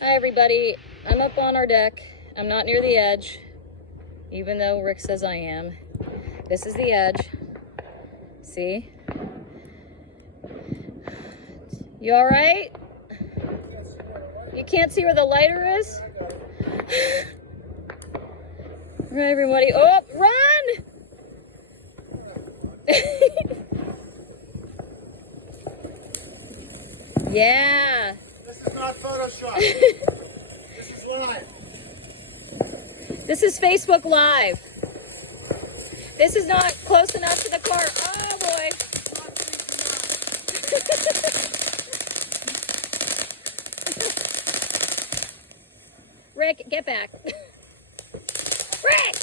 Hi everybody, I'm up on our deck. I'm not near the edge, even though Rick says I am. This is the edge. See? You all right? You can't see where the lighter is? All right, everybody. Oh, run! Yeah. This is not Photoshop. This is live. This is Facebook Live. This is not close enough to the car. Oh boy. Rick, get back. Rick!